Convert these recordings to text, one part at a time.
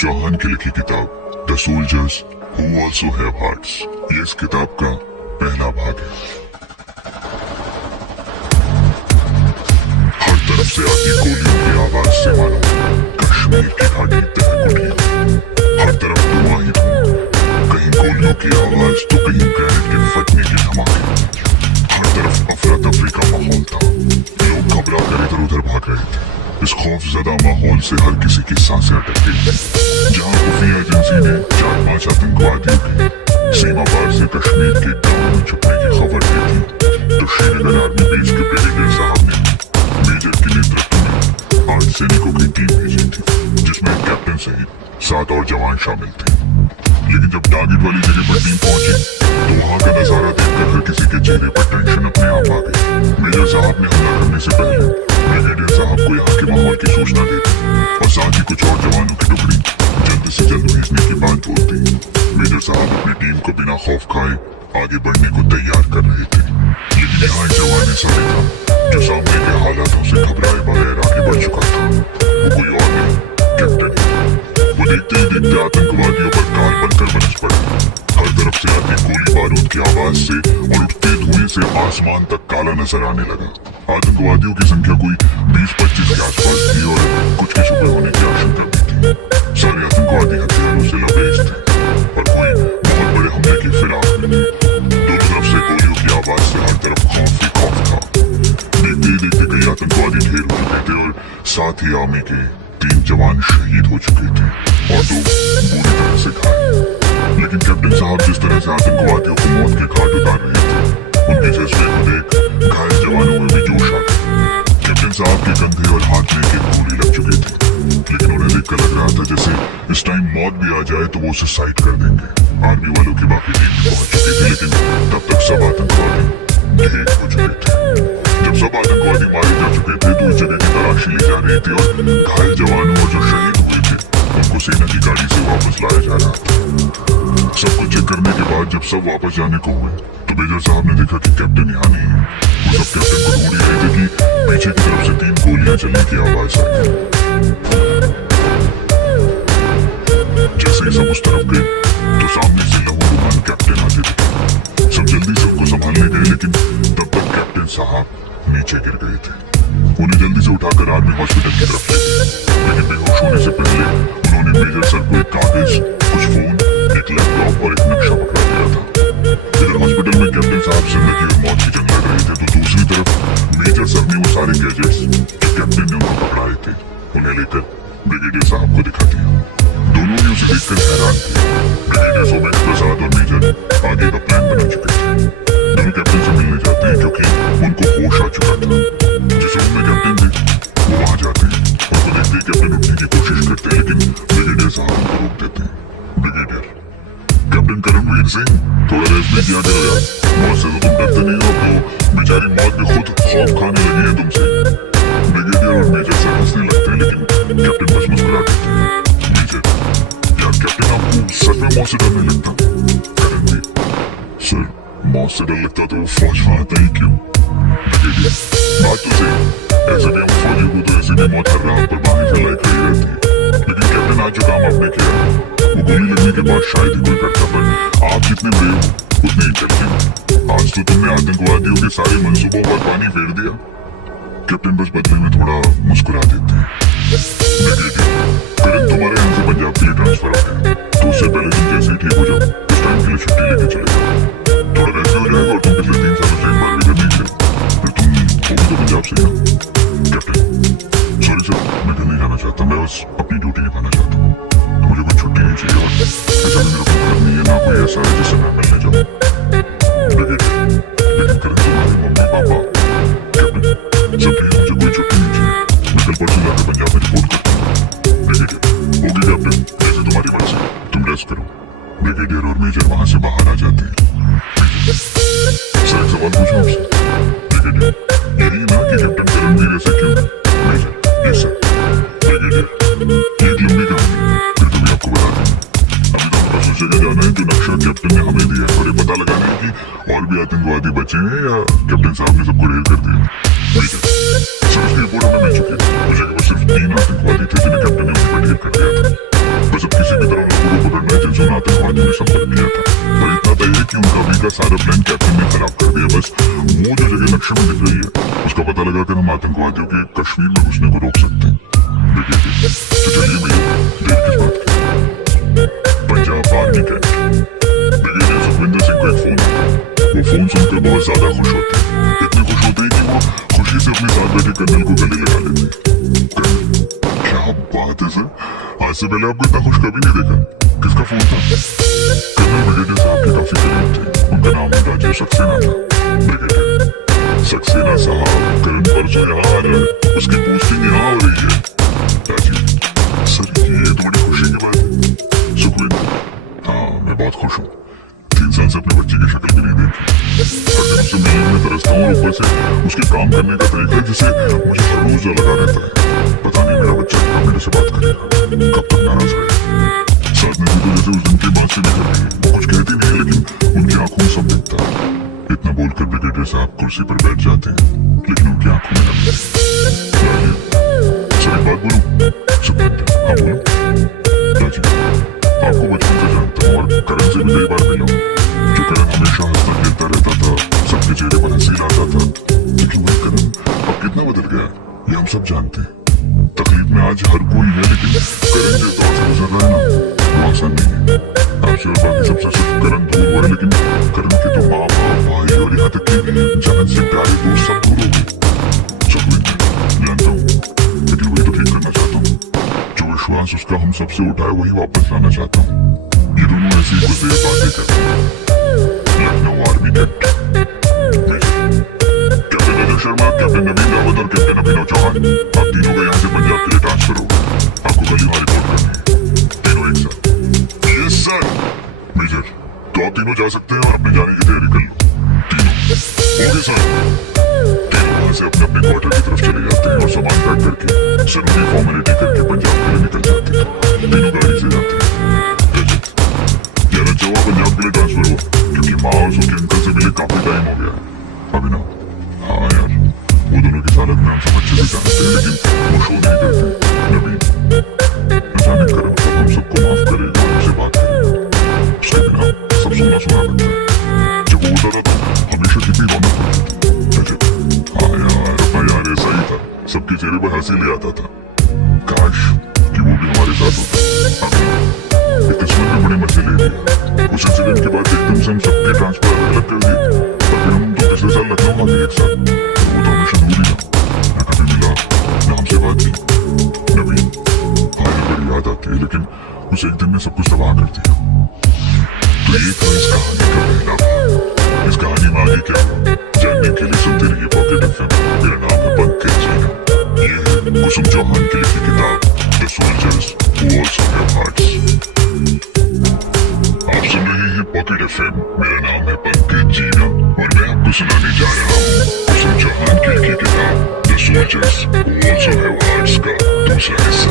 चौहान की लिखी किताब the soldiers who also have hearts, ये इस किताब का पहला भाग है। हर तरफ से आती गोलियों की आवाज से मानो कश्मीर की घाटी दहक उठी। हर तरफ धुआं ही धुआं, कहीं गोलियों की आवाज तो कहीं ग्रेनेड के फटने के धमाके। हर तरफ अफरा तफरी का माहौल था, लोग घबरा कर इधर उधर भाग रहे थे। इस खौफजदा माहौल से हर किसी की सांसें अटक गई। जहां खुफिया एजेंसी ने 4-5 आतंकवादियों की सीमा पार से कश्मीर के गांव में छुपने की खबर दी थी, तो श्रीनगर आर्मी बेस के ब्रिगेडियर साहब ने मेजर के नेतृत्व में 8 सैनिकों की टीम भेजी थी, जिसमें कैप्टन सहित 7 और जवान शामिल थे। लेकिन जब टारगेट वाली जगह पर टीम पहुंची तो वहां का नजारा देखकर हर किसी के चेहरे पर टेंशन अपने आप आ गई। मेजर साहब ने हमला करने से पहले ब्रिगेडियर साहब को यहाँ के माहौल की सूचना दी और साथ ही कुछ और जवानों की टुकड़ी जल्द से जल्द भेजने की बात बोल दी। मेजर साहब अपनी टीम को बिना खौफ खाए आगे बढ़ने को तैयार कर रहे थे, लेकिन यहाँ एक जवान ऐसा भी था जो सामने के हालातों से घबराए बगैर आगे बढ़ चुका था। वो कोई और नहीं, कैप्टन। वो देखते ही देखते आतंकवादियों पर काल बनकर बरस पड़े। हर तरफ से आती गोली बारूद की आवाज से और उठते धुएं से आसमान तक काला नजर आने लगा। आतंकवादियों की संख्या कोई 20-25 के आसपास थी और कुछ के छुपे होने की आशंका भी थी। सारे आतंकवादी हथियारों से लबरेज थे और कोई बहुत बड़े हमले की फिराक में थे। दोनों तरफ से गोलियों की आवाज से हर तरफ खौफ ही खौफ था। देखते ही देखते कई आतंकवादी ढेर हो चुके थे और साथ ही आर्मी के 3 जवान शहीद हो चुके थे और 2 बुरी तरह से घायल। लेकिन कैप्टन साहब जिस तरह से आतंकवादियों को मौत के घाट उतार रहे थे, उनके फैसले को देख घायल जवानों में भी जोश आ गया। कैप्टन साहब के कंधे और हाथ में एक गोली लग चुके थे, लेकिन उन्हें देखकर लग रहा था जैसे इस टाइम मौत भी आ जाए तो वो उसे साइड कर देंगे। आर्मी वालों की बाकी टीम पहुंच चुकी थी, लेकिन तब तक सब आतंकवादी ढेर हो चुके थे। जब सब आतंकवादी मारे जा चुके थे तो इस जगह की तलाशी ली जा रही थी और घायल जवानों और जो शहीद हुए थे उनको सेना की गाड़ी से वापस लाया जा रहा था। सब कुछ चेक करने के बाद जब सब वापस जाने को हुए तो मेजर साहब ने देखा कि कैप्टन यहाँ नहीं है। वो सब कैप्टन को ढूंढ रहे थे कि पीछे की तरफ से 3 गोलियां चलने की आवाज आई। जैसे ही सब उस तरफ गए तो सामने से लहूलुहान कैप्टन आते थे। सब जल्दी से उनको संभालने गए, लेकिन तब तक कैप्टन साहब नीचे गिर गए थे। उन्हें जल्दी से उठाकर आर्मी हॉस्पिटल की तरफ ले गए, लेकिन बेहोश होने से पहले उन्होंने मेजर सर को एक कागज, कुछ फोन, एक लैपटॉप और एक नक्शा पकड़ा दिया था। इधर हॉस्पिटल में कैप्टन साहब जिंदगी और मौत की जंग लड़ रहे थे, तो दूसरी तरफ मेजर सर ने वो सारे गैजेट्स जो कैप्टन ने उनको पकड़ाए थे उन्हें लेकर ब्रिगेडियर साहब को दिखा दिया। दोनों ही उसे देखकर हैरान थे। ब्रिगेडियर सोमेश प्रसाद और मेजर आगे का प्लान बना चुके थे। दोनों कैप्टन से मिलने जाते हैं क्योंकि उनको होश आ चुका था। जिस रूम में कैप्टन थे वो वहां जाते हैं, उनको देखते ही कैप्टन उठने की कोशिश करते हैं, लेकिन ब्रिगेडियर साहब उनको रोक देते हैं। ब्रिगेडियर कैप्टन करमवीर सिंह, थोड़ा रेस्ट भी किया करो यार, मौत से तो तुम डरते नहीं हो, तो बेचारी मौत भी खुद खौफ खाने लगी है तुमसे। ब्रिगेडियर और मेजर सर हंसने लगते हैं, लेकिन कैप्टन बस मुस्कुरा देते हैं। मेजर, यार कैप्टन आपको सच में मौत से डरने लगता? करमवीर, सर मौत से डर लगता तो वो फौज में आता ही क्यों? ब्रिगेडियर, बात तो सही, ऐसे भी हम फौजी को तो ऐसे भी मौत हर राह पर बाहें फैलाई खड़ी रहती है, लेकिन कैप्टन आज जो काम आपने किया वो गोली लगने के बाद शायद ही कोई करता, पर आप जितने ब्रेव हो उतने इंटेलिजेंट। आज तो तुमने आतंकवादियों के सारे मंसूबों पर पानी फेर दिया। कैप्टन बस बदले में थोड़ा मुस्कुरा देते हैं। करण तुम्हारे यहाँ से पंजाब के लिए ट्रांसफर हो गया, तो उससे पहले तुम जैसे ही ठीक हो जाओ उस टाइम के लिए छुट्टी लेके चले जाओ। थोड़ा रेस्ट हो जाएगा और तुम पिछले 3 सालों से एक बार भी घर नहीं गए, फिर तुम होगी तो पंजाब से ना। कैप्टन सॉरी सर, मैं घर नहीं जाना चाहता, मैं बस अपनी ड्यूटी निभाना चाहता हूँ। मुझे कोई छुट्टी नहीं चाहिए और ऐसा भी मेरा कोई घर नहीं है, ना कोई ऐसा है जिससे मैं मिलने जाऊँ। लेकिन करण तुम्हारे मम्मी पापा, कैप्टन सब ठीक, मुझे कोई छुट्टी नहीं चाहिए, मैं कल परसों जाकर पंजाब में रिपोर्ट करता हूँ। ब्रिगेडियर होगी कैप्टन, जैसे तुम्हारी मर्जी, तुम रेस्ट करो। ब्रिगेडियर और मेजर वहां से बाहर आ जाते हैं। सर एक सवाल पूछूं आपसे? ब्रिगेडियर, यही ना कि कैप्टन करमवीर ऐसे क्यों? Major, yes sir. ब्रिगेडियर, ये एक लंबी कहानी, फिर कभी आपको बता देंगे। अभी तो हमें बस उस जगह जाना है जो नक्शा कैप्टन ने हमें दिया है और ये पता लगाना है कि और भी आतंकवादी बचे हैं या कैप्टन साहब ने सबको ढेर कर दिया। मेजर, सर उसकी रिपोर्ट हमें मिल चुकी है, मुझे बस सिर्फ 3 आतंकवादी थे जिन्हें कैप्टन ने उन्हें ढेर कर दिया था, बस अब आतंकवादियों ने संपर्क किया था। पर इतना तय है कि उनका अभी का सारा प्लान कैप्टन ने खराब कर दिया। बस वो जो जगह लक्ष्य में दिख रही है उसका पता लगाकर हम आतंकवादियों के कश्मीर में घुसने को रोक सकते हैं। तो चलिए भैया, देर किस बात की। Punjab army cantt brigadier Sukhwinder Singh को एक फोन आता है। वो फोन सुनकर बहुत ज्यादा खुश होते हैं, इतने खुश होते हैं कि वो खुशी से अपने साथ बैठे कर्नल को गले लगा लेते हैं। क्या बात है सर, आज से पहले आपको इतना खुश कभी नहीं देखा। किसका फोन था? कर्नल ब्रिगेडियर साहब के काफी करीब थे। उनका नाम राजीव सक्सेना था। ब्रिगेडियर सक्सेना साहब, करण परसों यहाँ आ रहा है, उसकी पोस्टिंग यहाँ हो रही है। राजीव सर, ये तो बड़ी खुशी की बात है। सुखविंदर हाँ, मैं बहुत खुश हूँ। 3 साल से अपने बच्चे की शक्ल भी नहीं देखी। हर दिन उससे मिलने में तरसता हूँ और ऊपर से उसके काम करने का तरीका जिसे मुझे हर रोज लगा रहता है। पता नहीं मेरा बच्चा कब मेरे से बात करेगा, कब तक नाराज रहेगा। साथ में भी तो जैसे उस दिन के बाद से निकल रही है। वो कुछ कहती नहीं लेकिन उनकी आंखों में सब दिखता है। इतना बोलकर ब्रिगेडियर साहब कुर्सी पर बैठ जाते हैं, लेकिन उनकी आंखों में नमी। सर एक बात बोलूं? सुखविंदर हाँ बोलो। राजीव आपको बचपन से जानता हूँ और करण से भी कई बार मिला हूँ। जो करण हमेशा हंसता खेलता रहता था, सबके चेहरे पर हंसी लाता था, लेकिन वही करण अब कितना बदल गया ये हम सब जानते हैं। तकलीफ में आज हर कोई है, लेकिन करण जिस दौर से गुजर रहा है ना वो आसान नहीं है। आपसे और बाकी सबसे सिर्फ करण दूर हुआ है, लेकिन करण के तो माँ बाप भाई और यहाँ तक कि जन्नत से प्यारे दोस्त सब दूर हो गए। सुखविंदर जानता हूँ, लेकिन वही तो ठीक करना चाहता हूँ। जो विश्वास उसका हम सबसे उठा है वही वापस लाना चाहता हूँ। ये दोनों ऐसी कुछ देर बातें करते हैं। Lucknow army cantt captain Ajay Sharma, captain Naveen Rawat और कैप्टन अभिनव चौहान, आप तीनों का यहाँ से पंजाब के लिए ट्रांसफर होगा। आपको कल ही वहाँ रिपोर्ट करनी है, तीनों एक साथ। Yes sir. मेजर तो आप तीनों जा सकते हैं और अपने जाने की तैयारी कर लो। तीनों ओके सर। तीनों वहाँ से अपने अपने क्वार्टर की तरफ चले जाते हैं और सामान पैक करके जरूरी फॉर्मेलिटी करके पंजाब के लिए निकल जाते हैं। तीनों गाड़ी से जाते हैं। रजत यार जवाब पंजाब के लिए ट्रांसफर हुआ क्योंकि माँ और उसके अंकल से मिले काफी टाइम हो गया है। अभिनव हाँ यार, वो दोनों की हालत में हम सब अच्छे से जानते हैं, लेकिन वो शो नहीं करते। नवीन न जाने करण कब हम सबको माफ करेगा और हमसे बात करेगा। उसके बिना सब सुना सुना लगता है। जब वो होता था तो हमेशा कितनी रौनक होती थी। रजत हाँ यार, अपना यार ऐसा ही था, सबके चेहरे पर हंसी ले आता था। काश कि वो भी हमारे साथ होता। एक किस्मत में बड़े मजे ले लिया। उस इंसिडेंट के बाद एकदम से हम सबके ट्रांसफर अलग कर दिए और फिर हम तो पिछले साल लखनऊ आ गए एक साथ। वो तो हमेशा दूर ही था, न कभी मिला न हमसे बात की। नवीन हाँ यार बड़ी याद आती है, लेकिन उस एक दिन ने सब कुछ तबाह कर दिया। तो ये था इस कहानी का पहला भाग। इस कहानी में आगे क्या हुआ जानने के लिए सुनते रहिए पॉकेट एफएम। मेरा नाम है पंकज जीना। ये है कुसुम चौहान की लिखी किताब the soldiers who also have hearts. आप सुन रहे हैं पॉकेट एफएम। मेरा नाम है पंकज जीना और मैं आपको सुनाने जा रहा हूँ कुसुम चौहान की लिखी किताब the soldiers who also have hearts का दूसरा हिस्सा।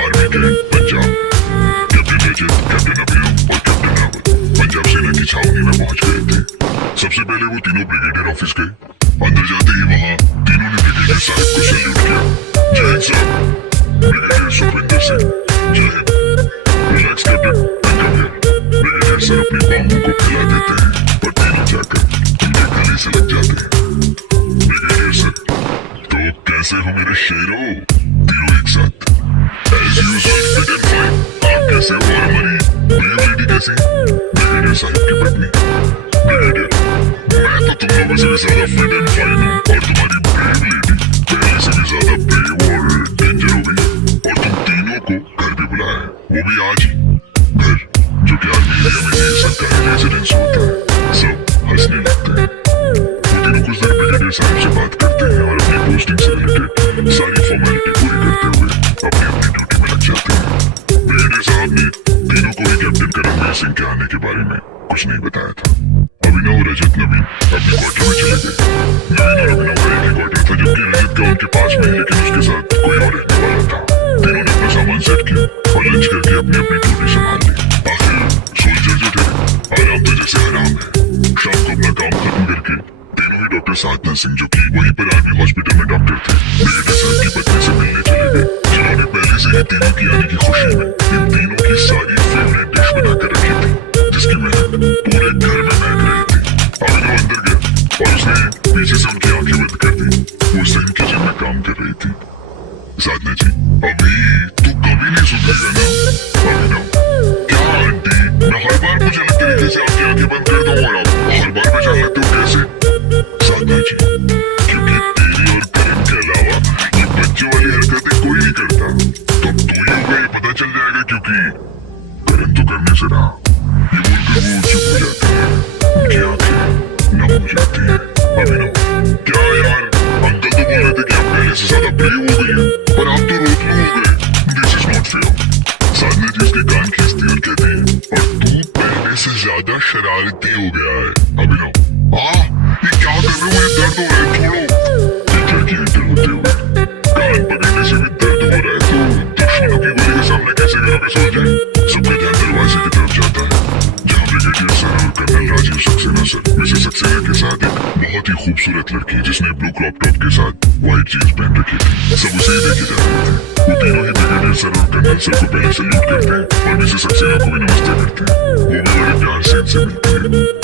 Army cantt Punjab. Captain Rajat, captain Abhinav और कैप्टन रावत पंजाब सेना की छावनी में पहुंच गए थे। सबसे पहले वो तीनों ब्रिगेडियर ऑफिस गए। अंदर जाते ही वहां तीनों ने ब्रिगेडियर साहब को सैल्यूट किया। जय हिंद साहब। ब्रिगेडियर सुखविंदर सिंह जय Hind. Relax captain, brigadier sir अपनी बाहों को फैला देते हैं पर तीनों जाकर उनके गले से लग जाते हैं। ब्रिगेडियर सर तो कैसे हो मेरे शेरों? तीनों एक साथ as usual fit and fine. आप कैसे हो और हमारी ब्रेव लेडी कैसी? ब्रिगेडियर साहब की पत्नी। ब्रिगेडियर मैं तो तुम लोगों से भी ज्यादा फिट एंड फाइन हूँ और तुम्हारी ब्रेव लेडी पहले से भी ज्यादा ब्रेव और डेंजर हो गई है और तुम तीनों को घर पे बुलाया है, वो भी आज ही। घर जो कि आर्मी एरिया में ही सरकारी रेजिडेंस होता है। सब हंसने लगते हैं। वो तीनों कुछ देर ब्रिगेडियर साहब से बात करते हैं और अपनी पोस्टिंग से रिलेटेड सारी फॉर्मेलिटी पूरी करते हुए अपनी अपनी ड्यूटी में लग जाते हैं। ब्रिगेडियर साहब ने तीनों को ही कैप्टन करणवीर सिंह के आने के बारे में कुछ नहीं बताया था। अभिनव, रजत, नवीन अपने क्वार्टर में चले गए। नवीन और अभिनव का एक ही क्वार्टर था, जबकि रजत का उनके पास में ही, लेकिन उसके साथ कोई और रहने वाला था। तीनों ने अपना सामान सेट किया और लंच करके अपनी अपनी ड्यूटी संभाल ली। आखिर सोल्जर जो थे आराम तो जैसे आराम है। शाम को अपना काम खत्म करके तीनों ही डॉक्टर साधना सिंह जो कि वहीं पर आर्मी हॉस्पिटल में डॉक्टर थे, ब्रिगेडियर साहब की पत्नी से मिलने चले गए, जिन्होंने पहले से ही ये तीनों की आने की खुशी में इन तीनों की सारी फेवरेट डिश बना कर रखी थी, जिसकी महक पूरे घर में महक रही थी। अभिनव अंदर गया और उसने पीछे से उनकी आंखें बंद कर दी। वो सेम किचन में काम कर रही थी। साधना जी, अभी तू कभी नहीं सुधरेगा ना? अभिनव, क्या आंटी, मैं हर बार कुछ अलग तरीके से आपकी आंखें बंद करता हूँ और आप हर बार पहचान लेते हो कैसे? साधना जी, क्योंकि तेरी और करण के अलावा ये बच्चों वाली हरकतें कोई नहीं करता। तब तो ही होगा, ये पता चल जाएगा, क्योंकि करण तो करने से रहा। ये बोलकर वो चुप हो जाती है, उनकी आंखें नम हो जाती है। अभिनव, क्या यार, अंकल तो बोल रहे थे कि आप पहले से ज्यादा ब्रेव हो गई है, पर आप तो रोतलू हो गए। This is not fair. Sadhana ji उसके कान खींचती और कहती है, और तू पहले से ज्यादा शरारती हो गया है। अभिनव, ये क्या कर रहे हो? मुझे दर्द हो रहा है, छोड़ो। एक लड़की एंटर होते हुए कान पकड़ने से भी दर्द हो रहा है, तो दुश्मनों की गोली के सामने कैसे घरों में सो जाए? सबका ध्यान दरवाजे की तरफ जाता है, जहाँ ब्रिगेडियर सर और colonel Rajiv Saxena sir Mrs Saxena के साथ एक बहुत ही खूबसूरत लड़की जिसने ब्लू क्रॉप टॉप के साथ व्हाइट जींस पहन रखी थी, सब उसे ही देखे जा रहे थे। वो तीनों ही ब्रिगेडियर सर और कर्नल सर को पहले सल्यूट करते हैं और मिसेस सक्सेना को भी नमस्ते करते हैं। वो भी बड़े प्यार से इनसे मिलते हैं।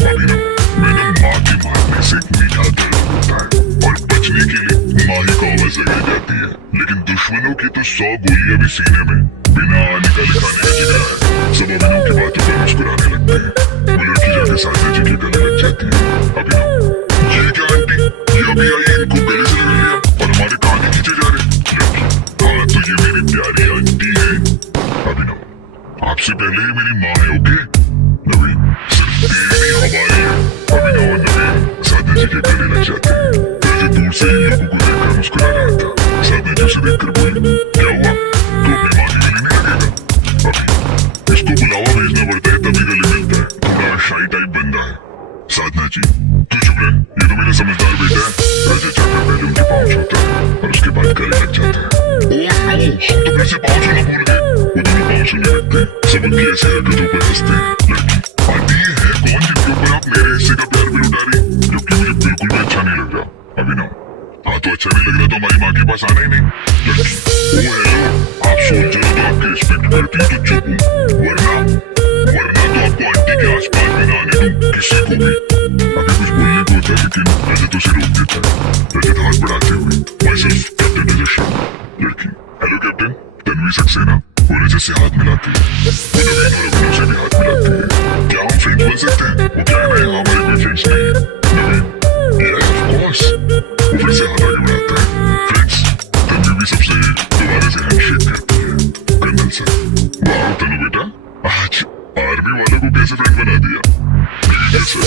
अभिनव, मैडम, माँ के मारने से एक मीठा दर्द होता है और बचने के लिए माँ ही को आवाज लगाई जाती है, लेकिन दुश्मनों की तो 100 गोलियां भी सीने में बिना निकाले खाने का जिगरा है। सब अभिनव की बातों पर मुस्कुराने लगते हैं। वो लड़की जाके साधना जी के गले लग जाती है। अभिनव, ये क्या आंटी, ये अभी आई, इनको गले से लगा लिया और हमारे कान ही खींचे जा रहे। लड़की, हाँ तो ये मेरी प्यारी आंटी है। अभिनव, आपसे पहले ही मेरी माँ है। ओके नवीन, सिर्फ तेरी हवाएं हैं। अभिनव और नवीन साधना जी के गले लग जाते हैं। जो दूर से ही लोगों को देखकर मुस्कुरा रहा था, साधना जी उसे देखकर बोली, क्या हुआ, तू अपनी माँ की गले नहीं लगेगा? अभी इसको बुलावा भेजना पड़ता है, तभी गले मिलता है। थोड़ा शाई टाइप बंदा है। साधना जी, तू चुप रह, ये तो मेरा समझदार बेटा है। रजत जाकर पहले उनके पाँव छूता है और उसके बाद गले लग जाता है। ओह नो, हम तो फिर से पाँव छूना भूल गए। वो दोनों पाँव छूने लगते हैं। सब उनकी ऐसी हरकतों पर हंसते हैं। लड़की, आंटी ये है कौन जिनके ऊपर आप मेरे हिस्से का प्यार भी लुटा रही, जबकि मुझे बिल्कुल भी अच्छा नहीं लग रहा। अभिनव, हाँ तो अच्छा नहीं लग रहा तो हमारी माँ के पास आना ही नहीं। लड़की, ओ हेलो, आप सोच रहे हो तो आपकी रिस्पेक्ट करती हूँ तो चुप हूँ, वरना तो आपको आंटी के आसपास भी ना आने दूं किसी को भी। आगे कुछ बोलने को होता है, लेकिन रजत उसे रोक देता है। रजत हाथ बढ़ाते हुए, माइसेल्फ कैप्टन रजत शर्मा। लड़की, हेलो कैप्टन, तन्वी सक्सेना। वो रजत से हाथ मिलाती है। वो नवीन और अभिनव से भी हाथ मिलाती है। क्या हम फ्रेंड्स बन सकते हैं? वो क्या है, हमारे कोई फ्रेंड्स नहीं है। नवीन, yeah, of course। वो फिर से हाथ आगे बढ़ाता है। फ्रेंड्स, तन्वी भी सबसे दोबारा से हैंडशेक करती है। कर्नल सर, वाह तनु बेटा, आज आर्मी वालों को कैसे फ्रेंड बना दिया? सर,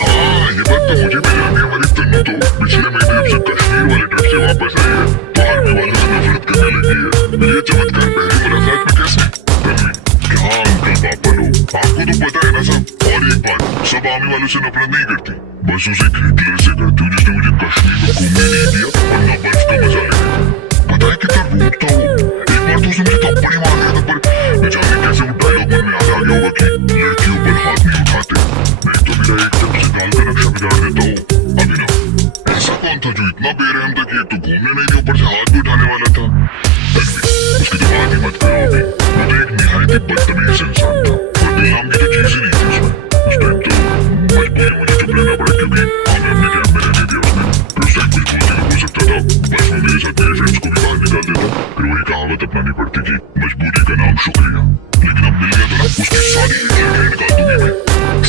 हाँ ये बात तो मुझे भी जाननी है। हमारी तन्नू तो पिछले महीने जब से कश्मीर वाले ट्रिप से वापस आई है तो आर्मी वालों से नफरत करने लगी है। ये चमत्कार पहली मुलाकात में कैसे? तन्वी, क्या अंकल पापा लोग, आपको तो पता है ना सब। और एक बात, सब आर्मी वालों से नफरत नहीं करती, बस उसे हिटलर से करती हूँ जिसने मुझे कश्मीर में घूमने नहीं दिया और न बर्फ का मजा लेने दिया। पता है कितना रूट था वो। एक बार तो उसने मुझे थप्पड़ ही मार दिया था, पर न जाने कैसे वो डायलॉग मन में याद आ गया होगा कि लड़कियों पर हाथ नहीं उठाते। नहीं तो मेरा एक तरफ से गाल का नक्शा बिगाड़ देता हूँ। अभिनव, ऐसा कौन था जो इतना बेरहम था कि एक तो घूमने नहीं दिया, ऊपर से हाथ भी उठाने वाला था? तन्वी, उसकी तो बात ही मत करो अभी। वो तो एक निहायत ही बदतमीज इंसान था और दिल नाम की तो चीज ही नहीं थी उसमें। उस टाइम तो मजबूरी मुझे चुप रहना पड़ा, क्योंकि हमें अपने कैंप में रहने दिया उसने। फिर उस टाइम कुछ बोलते हो सकता था, बस वो मेरे साथ मेरे फ्रेंड्स को भी बाहर निकाल देता। फिर वही कहावत अपनानी पड़ती कि मजबूरी का नाम शुक्रिया। लेकिन अब मिल गया तो ना, उसकी सारी लड़कियां निकाल दूंगी मैं।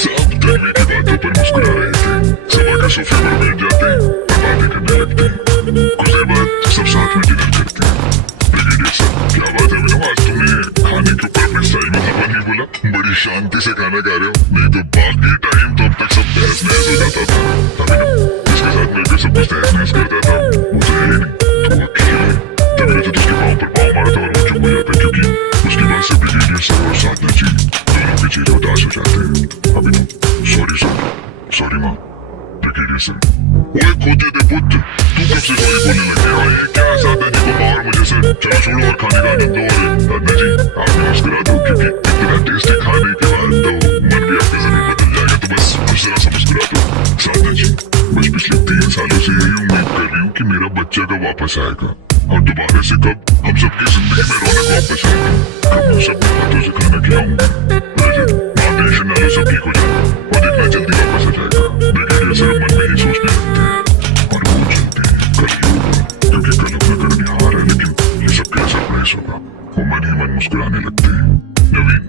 सब तन्वी की बातों पर मुस्कुरा रहे थे। सब आके सोफे पर बैठ जाते हैं और बातें करने लगते हैं। कुछ देर बाद सब साथ में डिनर करते हैं। ब्रिगेडियर सर, क्या बात है अभिनव, आज तुमने खाने के ऊपर अपने स्टाइल में हवा नहीं बोला? बड़ी शांति से खाना खा रहे हो, नहीं तो बाकी टाइम तो अब तक सब तहस नहस हो जाता था। अभिनव, जिसके साथ मिलकर सब कुछ तहस नहस करता था वो तो है ही नहीं, तो अकेले। तभी रजत उसके पाँव पर पाँव मारा था और वो चुप हो जाता, क्योंकि उसकी बात से ब्रिगेडियर सर और साधना जी दोनों के चेहरे उदास हो जाते हैं। अभिनव, सॉरी सर, सॉरी माँ। ब्रिगेडियर सर, ओए खोते दे पुत्र, तू कब से सॉरी बोलने लगे? हाँ ये क्या है, साधना जी को मार मुझे सर, चलो छोड़ो और खाने का आनंद दो। और साधना जी आप भी मुस्कुरा दो, क्योंकि इतना टेस्टी खाने के बाद तो मन भी आपका जरूर बदल जाएगा, तो बस जरा सा मुस्कुरा दो। साधना जी, बस पिछले 3 सालों से यही उम्मीद कर रही हूँ कि मेरा बच्चा कब वापस आएगा। और दोबारा से कब हम सबकी जिंदगी में रौनक वापस आएगी, कब हम सब हाथों से खाना खिलाऊंगी। रजत माँ टेंशन ना लो, सब ठीक हो जाएगा और देखना जल्दी वापस आ जाएगा। ब्रिगेडियर सर मन में ही सोचने लगते हैं और वो जल्दी कल ही होगा, क्योंकि कल अपना करने हार है, लेकिन ये सब क्या सरप्राइज होगा। वो मन ही मन मुस्कुराने लगते हैं। नवीन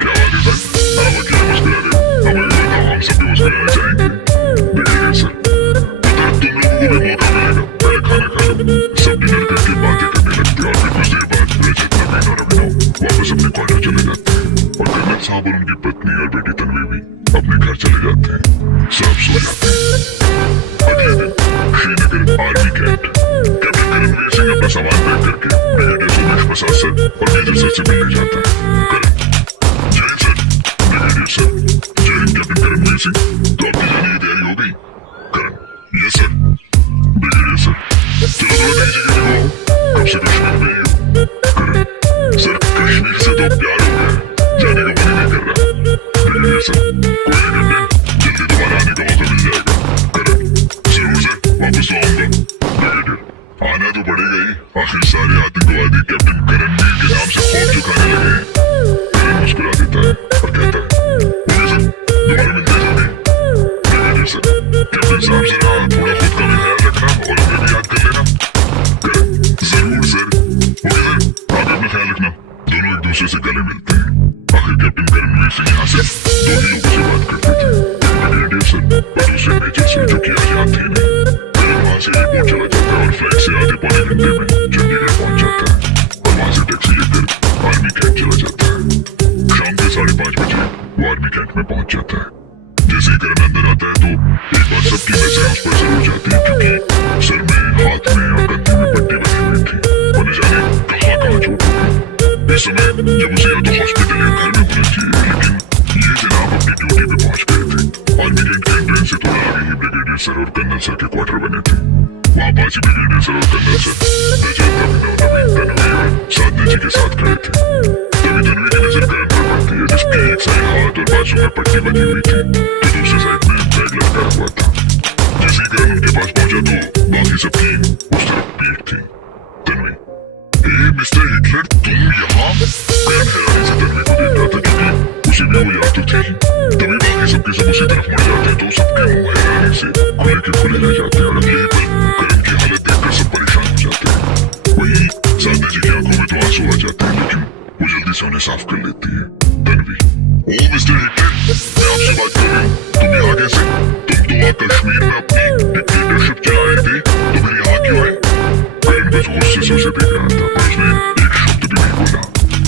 क्या बात है सर, आप अकेले मुस्कुरा रहे हो, हमें भी बताओ, हम सब भी मुस्कुराना चाहेंगे। ब्रिगेडियर सर उधर तुम लोगों को भी मौका मिलेगा, पहले खाना खा लो। सब डिनर करके बातें करने लगते हैं और फिर कुछ देर बाद रजत, नवीन और अभिनव वापस अपने क्वार्टर चले जाते हैं और कर्नल साहब और उनकी पत्नी और बेटी तन्वी भी अपने घर चले जाते हैं। सब सो जाते हैं। अगले दिन Srinagar army cantt, captain Karanveer Singh अपना सामान पैक करके ब्रिगेडियर सुमेश प्रसाद सर और मेजर सर से मिलने जाता है। करण जय हिंद सर। ब्रिगेडियर सर जय हिंद कैप्टन करणवीर सिंह, तो आपकी जाने की तैयारी हो गई? करण यस सर। ब्रिगेडियर सर चलो थोड़ा नई जगह भी हो, कब से कश्मीर में ही हो। करण सर कश्मीर से तो प्यार हो गया, जाने का मन ही नहीं कर रहा। ब्रिगेडियर सर कोई नहीं कैप्टन, जल्दी दोबारा आने का मौका मिल जाएगा। करण जरूर सर, वापस तो आऊंगा। ब्रिगेडियर आना तो पड़ेगा ही, आखिर सारे आतंकवादी कैप्टन करणवीर के नाम से खौफ चुकाने लगे हैं। करण मुस्कुरा देता है और कहता है ओके सर, दोबारा मिलते हैं जल्दी। ब्रिगेडियर सर कैप्टन साहब जरा थोड़ा खुद का भी ख्याल रखना और हमें भी याद कर लेना। करण जरूर सर। ओके सर, आप अपना ख्याल रखना। दोनों एक दूसरे से गले मिलते हैं। आखिर कैप्टन करणवीर सिंह यहाँ सिर्फ दो ही लोगों से बात करते थे, ब्रिगेडियर सर और दूसरे मेजर सर, जो कि आज यहाँ थे नहीं। करण वहाँ से एयरपोर्ट चला जाता है और फ्लाइट से आधे पौने घंटे में चंडीगढ़ पहुंच जाता है और वहाँ से टैक्सी लेकर आर्मी कैंट चला जाता है। शाम के 5:30 बजे वो आर्मी कैंट में पहुंच जाता है। जैसे ही करण अंदर आता है तो एक बार सबकी नजरें उस पर जरूर जाती है, क्योंकि सर में, हाथ में और कंधे में पट्टी बनी हुई थी और न जाने कहाँ कहाँ चोट होगी। इस समय जब उसे या तो हॉस्पिटल या घर में होना चाहिए, लेकिन ये जनाब अपनी ड्यूटी पे पहुंच गए थे। आर्मी कैंट के एंट्रेंस से थोड़ा आगे ही ब्रिगेडियर सर और कर्नल सर के क्वार्टर बने थे। वहाँ पास ही ब्रिगेडियर सर और कर्नल सर रजत, अभिनव, नवीन, तन्वी और साधना जी के साथ खड़े थे। तभी तन्वी की नजर करण पर पड़ती है, जिसके एक साइड हाथ और बाजू में पट्टी बनी हुई थी, तो दूसरे साइड में बैग लटका हुआ था। जैसे ही करण उनके पास पहुंचा तो बाकी सबकी उस तरफ भीड़ थी। तन्वी मिस्टर हिटलर तुम यहाँ? करण हैरानी से तन्वी को देख रहा था, क्योंकि उसे भी वो याद तो थी। तभी बाकी सबके सब उसी तरफ मुड़ जाते हैं तो सबके मुंह हैरानी से खुले के खुले रह जाते हैं और अगले ही पल करण की हालत देखकर सब परेशान हो जाते हैं। वहीं साधना जी की आंखों में तो आंसू आ जाते हैं, लेकिन वो जल्दी से उन्हें साफ कर लेती है। तन्वी ओ मिस्टर हिटलर, मैं आपसे बात कर रही हूँ, तुम यहाँ कैसे? तुम तो वहाँ कश्मीर में अपनी डिक्टेटरशिप चला रहे थे, तो फिर यहाँ क्यों आए? करण बस गुस्से से उसे देख रहा था, पर उसने एक शब्द भी नहीं बोला।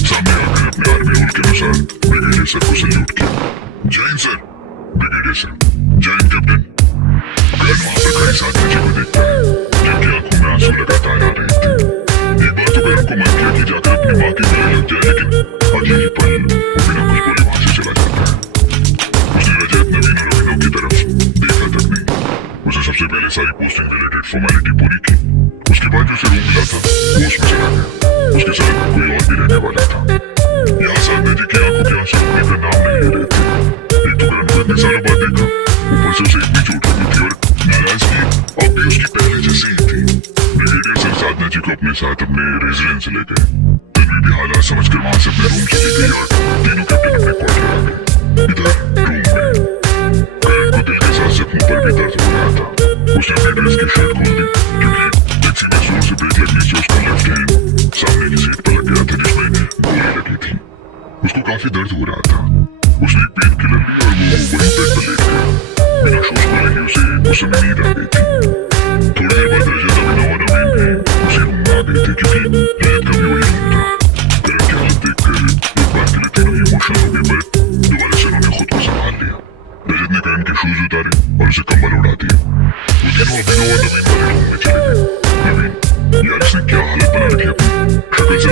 सामने आकर अपने आर्मी रूल के अनुसार ब्रिगेडियर सर को सल्यूट किया। जय हिंद सर। ब्रिगेडियर सर जय हिंद कैप्टन। करण वहाँ पर खड़ी साधना जी को देखता है, जिनकी आंखों में आंसू लगातार आ रहे थे। एक बार तो करण को मन किया कि जाकर अपनी माँ के गले लग जाए, लेकिन अगले ही पल वो बिना कुछ बोले वहाँ से चला जाता है। उसने रजत, नवीन और अभिनव की तरफ देखा तक नहीं। उसे सबसे पहले सारी पोस्टिंग रिलेटेड फॉर्मेलिटी पूरी की, उसके बाद जो उसे रूम मिला था वो उसमें चला गया। उसके साथ कोई और भी रहने वाला था। यहाँ साधना जी की आंखों के आंसू रुकने का नाम नहीं ले रहे थे। एक तो करण को इतनी सारा बात देखा, ऊपर से उसे इतनी चोट लगी थी और नाराजगी अब भी उसकी पहले जैसी ही थी। ब्रिगेडियर सर साधना जी को अपने साथ अपने रेजिडेंस ले गए। तन्वी भी हालात समझकर वहां से अपने रूम चली गई और तीनों कैप्टन अपने क्वार्टर आ गए। इधर रूम में करण को दिल के साथ से मुंह पर भी दर्द हो रहा था। उसने अपनी ड्रेस की शर्ट खोल दी, क्योंकि टैक्सी में जोर से ब्रेक लगने से उसका लेफ्ट हैंड सामने की सीट पर लग गया था, जिसमें गोली लगी थी। उसको काफी दर्द हो रहा था। उसने एक पेन किलर ली और वो वहीं बेड पर लेट गया। बिना सोच बोले ही उसे उस समय नींद आ गई थी। थोड़ी देर बाद रजत, अभिनव और नवीन भी उसी रूम में आ गए थे, क्योंकि रजत का भी वही रूम था। करण की हालत देखकर एक बार के लिए तीनों ही इमोशनल हो गए, पर दोबारा से उन्होंने खुद को संभाल लिया। रजत ने करण के शूज उतारे और उसे कंबल उड़ा दिया। वो तीनों अभिनव और नवीन वाले रूम में चले गए। नवीन यार इसने क्या हालत बना रखी अपनी, शक्ल से